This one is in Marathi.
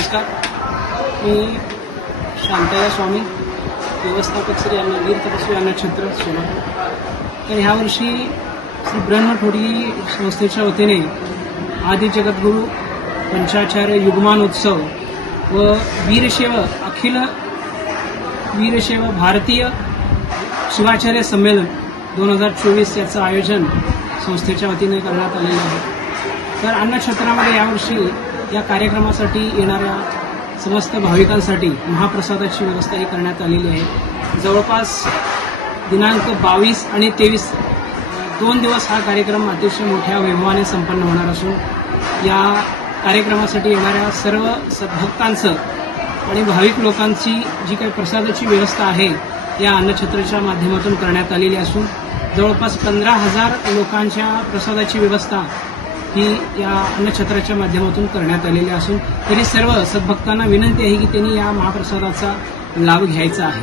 नमस्कार. मी शांतया स्वामी व्यवस्थापक श्री अन्नवीर तपस्वी अन्नक्षेत्र सोलापूर तर ह्यावर्षी श्री ब्रह्मठोडी संस्थेच्या वतीने आदि जगद्गुरू पंचाचार्य युगमान उत्सव व वीरशैव अखिल वीरशैव भारतीय शिवाचार्य संमेलन दोन हजार चोवीस याचं आयोजन संस्थेच्या वतीने करण्यात आलेलं आहे. तर अन्नक्षेत्रामध्ये यावर्षी या कार्यक्रमासाठी येणाऱ्या समस्त भाविकांसाठी महाप्रसादाची व्यवस्था ही करण्यात आलेली आहे. जवळपास दिनांक बावीस आणि तेवीस दोन दिवस हा कार्यक्रम अतिशय मोठ्या वैभवाने संपन्न होणार असून या कार्यक्रमासाठी येणाऱ्या सर्व सद्भक्तांचं आणि भाविक लोकांची जी काही प्रसादाची व्यवस्था आहे या अन्नछत्राच्या माध्यमातून करण्यात आलेली असून जवळपास पंधरा हजार लोकांच्या प्रसादाची व्यवस्था ही या अन्नछत्राच्या माध्यमातून करण्यात आलेली असून तरी सर्व सद्भक्तांना विनंती आहे की त्यांनी या महाप्रसादाचा लाभ घ्यायचा आहे.